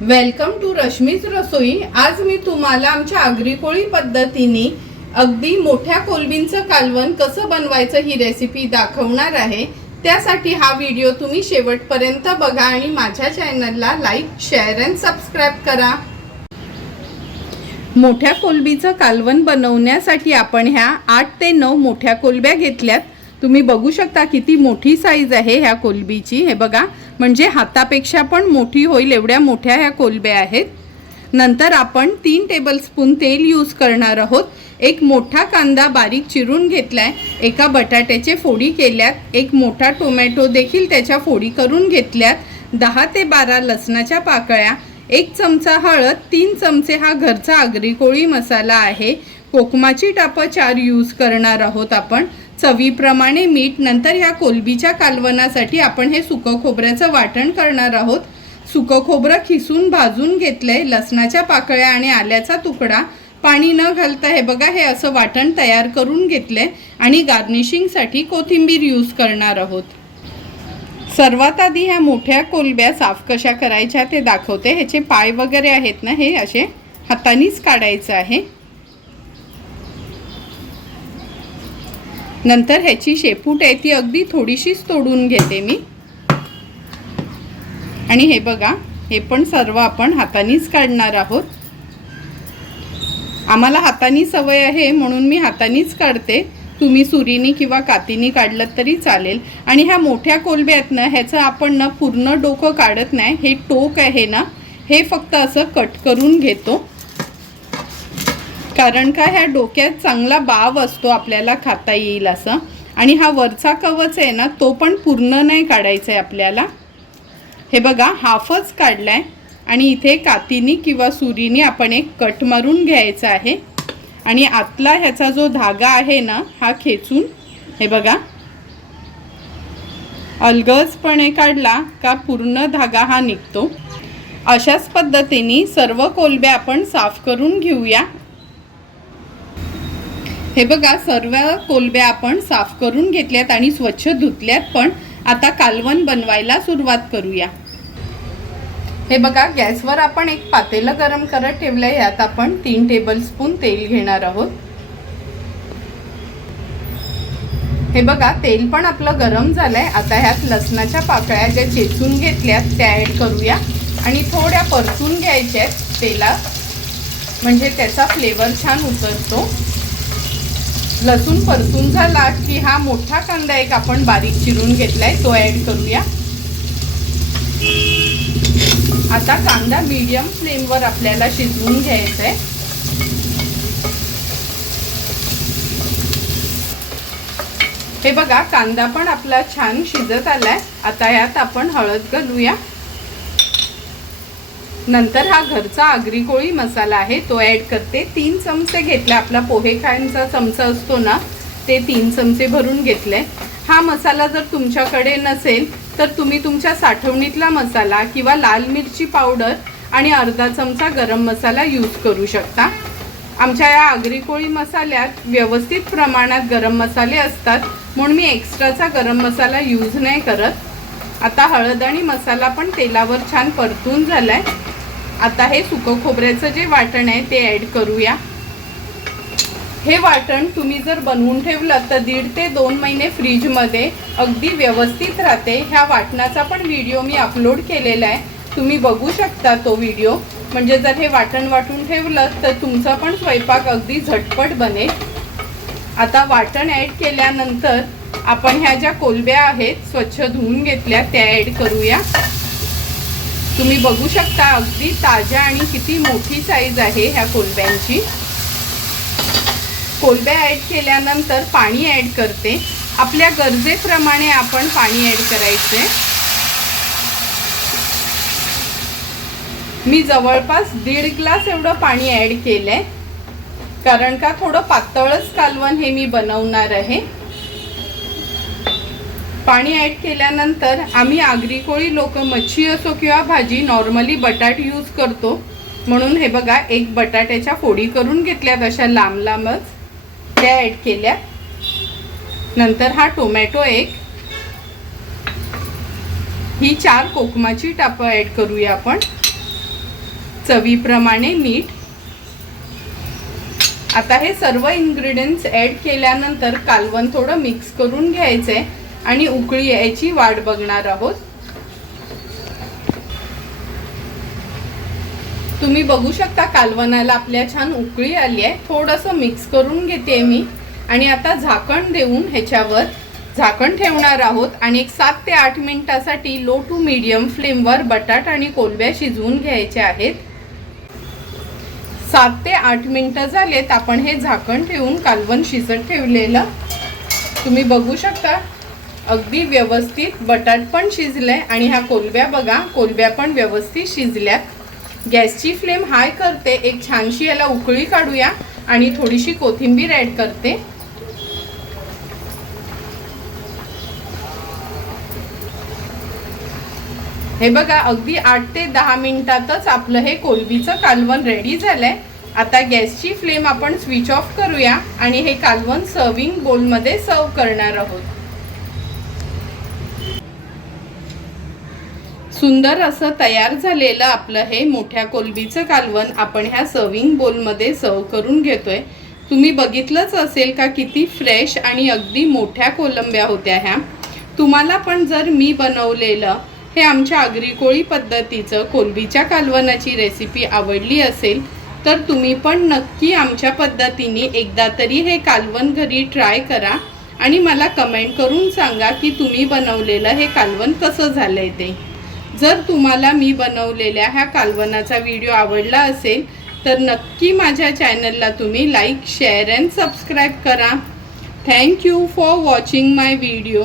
Welcome to रश्मीच रसोई आज मी तुम्हाला आमच्या आगरीकोळी पद्धतीने अगदी मोठ्या कोलबींचं कालवण कसं बनवायचं ही रेसिपी दाखवणार आहे. त्यासाठी हा व्हिडिओ तुम्ही शेवटपर्यंत बघा आणि माझ्या चॅनलला लाईक शेअर अँड सबस्क्राईब करा. मोठ्या कोलबीचं कालवण बनवण्यासाठी आपण ह्या आठ ते नऊ मोठ्या कोलब्या घेतल्यात. तुम्ही बघू शकता किती मोठी साईज आहे ह्या कोलबीची. हे बघा म्हणजे हातापेक्षा पण मोठी होईल एवढ्या मोठ्या ह्या कोलब्या आहेत. नंतर आपण तीन टेबलस्पून तेल यूज करणार आहोत. एक मोठा कांदा बारीक चिरून घेतलाय. एका बटाट्याचे फोडी केल्यात. एक मोठा टोमॅटो देखील त्याच्या फोडी करून घेतल्यात. दहा ते बारा लसणाच्या पाकळ्या. एक चमचा हळद तीन चमचे हा घरचा आगरी कोळी मसाला आहे. कोकमाची टापं चार यूज करणार आहोत आपण. चवीप्रमाणे मीठ नंतर ह्या कोलबीच्या कालवणासाठी आपण हे सुकं खोबऱ्याचं वाटण करणार आहोत. सुकं खोबरं खिसून भाजून घेतलंय. लसणाच्या पाकळ्या आणि आल्याचा तुकडा. पाणी न घालता हे बघा हे असं वाटण तयार करून घेतलंय आणि गार्निशिंगसाठी कोथिंबीर यूज करणार आहोत. सर्वात आधी ह्या मोठ्या कोलब्या साफ कशा करायच्या ते दाखवते. ह्याचे पाय वगैरे आहेत ना हे असे हातानेच काढायचं आहे. नंतर ह्याची शेपूट आहे ती अगदी थोडीशीच तोडून घेते मी. आणि हे बघा हे पण सर्व आपण हातानेच काढणार आहोत. आम्हाला हातानी सवय आहे म्हणून मी हातानीच काढते. तुम्ही सुरीनी किंवा कातीनी काढलं तरी चालेल. आणि ह्या मोठ्या कोलब्यातनं ना ह्याचं आपण ना पूर्ण डोकं काढत नाही हे टोक आहे ना हे फक्त असं कट करून घेतो. कारण का ह्या डोक्यात चांगला बाव असतो आपल्याला खाता येईल असं? आणि हा वरचा कवच आहे ना तो पण पूर्ण नाही काढायचा आहे आपल्याला. हे बघा हाफच काढला आहे आणि इथे कातीनी किंवा सुरीनी आपण एक कट मारून घ्यायचा आहे. आणि आतला ह्याचा जो धागा आहे ना हा खेचून हे बघा. अलगजपणे काढला का पूर्ण धागा हा निघतो. अशाच पद्धतीने सर्व कोलब्या आपण साफ करून घेऊया. हे बघा सर्व कोलब्या आपण साफ करून घेतल्यात आणि स्वच्छ धुतल्यात पण आता कालवण बनवायला सुरुवात करूया. हे बघा गॅसवर आपण एक पातेलं गरम करत ठेवलंय यात आपण तीन टेबलस्पून तेल घेणार आहोत. हे बघा तेल पण आपलं गरम झालंय आता ह्यात लसणाच्या पाकळ्या ज्या चेचून घेतल्यात त्या ॲड करूया. आणि थोड्या परतून घ्यायच्या आहेत तेलात. म्हणजे त्याचा फ्लेवर छान उतरतो. लसूण परतून झाला की हा मोठा कांदा एक आपण बारीक चिरून घेतलाय तो ॲड करूया. आता कांदा मीडियम फ्लेमवर आपल्याला शिजवून घ्यायचा आहे हे बघा कांदा पण आपला छान शिजत आलाय. आता यात आपण हळद घालूया. नंतर हा घरचा आगरी कोळी मसाला आहे तो ॲड करते. तीन चमचे घेतले आपला पोहे खायचा चमचा असतो ना ते तीन चमचे भरून घेतले. हा मसाला जर तुमच्याकडे नसेल तर तुम्ही तुमच्या साठवणीतला मसाला किंवा लाल मिरची पावडर आणि अर्धा चमचा गरम मसाला यूज करू शकता. आमच्या या आगरी कोळी मसाल्यात व्यवस्थित प्रमाणात गरम मसाले असतात म्हणून मी एक्स्ट्राचा गरम मसाला यूज नाही करत. आता हळद आणि मसाला पण तेलावर छान परतून झाला आहे आता हे सुकं खोबऱ्याचं जे वाटण आहे ते ॲड करूया. हे वाटण तुम्ही जर बनवून ठेवलं तर दीड ते दोन महिने फ्रीजमध्ये अगदी व्यवस्थित राहते. ह्या वाटणाचा पण व्हिडिओ मी अपलोड केलेला आहे. तुम्ही बघू शकता तो व्हिडिओ म्हणजे जर हे वाटण वाटून ठेवलं तर तुमचा पण स्वयंपाक अगदी झटपट बनेल. आता वाटण ॲड केल्यानंतर आपण ह्या ज्या कोलब्या आहेत स्वच्छ धुवून घेतल्या त्या ॲड करूया. तुम्ही बघू शकता अगदी ताज्या आणि किती मोठी साईज आहे ह्या कोलब्यांची. कोलब्या ॲड केल्यानंतर पाणी ॲड करते. आपल्या गरजेप्रमाणे आपण पाणी ॲड करायचे. मी जवळपास दीड ग्लास एवढं पाणी ॲड केलं आहे कारण का थोडं पातळच कालवण हे मी बनवणार आहे. पाणी ॲड केल्यानंतर आम्ही आगरी कोळी लोक मच्छी असो किंवा भाजी नॉर्मली बटाट यूज करतो. म्हणून हे बघा एक बटाट्याच्या फोडी करून घेतल्यात अशा लांब लांबच त्या ॲड केल्या. नंतर हा टोमॅटो एक. ही चार कोकमाची टापं ॲड करूया आपण. चवीप्रमाणे मीठ आता हे सर्व इन्ग्रेडियंट्स ॲड केल्यानंतर कालवण थोडं मिक्स करून घ्यायचं आहे आणि उकळी यायची वाट बघणार आहोत. तुम्ही बघू शकता कालवणाला आपल्या छान उकळी आली आहे. थोडंसं मिक्स करून घेते मी. आणि आता झाकण देऊन ह्याच्यावर झाकण ठेवणार आहोत. आणि एक सात ते आठ मिनिटासाठी लो टू मीडियम फ्लेमवर बटाट आणि कोलब्या शिजवून घ्यायचे आहेत. सात ते आठ मिनिटं झालेत. आपण हे झाकण ठेवून कालवण शिजत ठेवलेलं. तुम्ही बघू शकता अगदी व्यवस्थित बटाट पण शिजलंय आणि ह्या कोलब्या बघा कोलब्या पण व्यवस्थित शिजल्यात. गॅसची फ्लेम हाय करते एक छानशी याला उकळी काढूया आणि थोडीशी कोथिंबीर ॲड करते. हे बघा अगदी आठ ते दहा मिनिटातच आपलं हे कोलबीचं कालवण रेडी झालंय. आता गॅसची फ्लेम आपण स्विच ऑफ करूया आणि हे कालवण सर्विंग बोलमध्ये सर्व करणार आहोत. सुंदर असं तयार झालेलं आपलं हे मोठ्या कोलबीचं कालवण आपण ह्या सर्विंग बोलमध्ये सर्व करून घेतोय. तुम्ही बघितलंच असेल का किती फ्रेश आणि अगदी मोठ्या कोलंब्या होत्या ह्या. तुम्हाला पण जर मी बनवलेलं हे आमच्या आगरी कोळी पद्धतीचं कोलबीच्या कालवणाची रेसिपी आवडली असेल तर तुम्ही पण नक्की आमच्या पद्धतीने एकदा तरी हे कालवण घरी ट्राय करा आणि मला कमेंट करून सांगा की तुम्ही बनवलेलं हे कालवण कसं झालं आहे ते. जर तुम्हाला मी बनवलेल्या ह्या कालवनाचा व्हिडिओ आवडला असेल तर नक्की माझ्या चॅनलला तुम्ही लाईक शेअर अँड सबस्क्राईब करा. Thank you for watching my video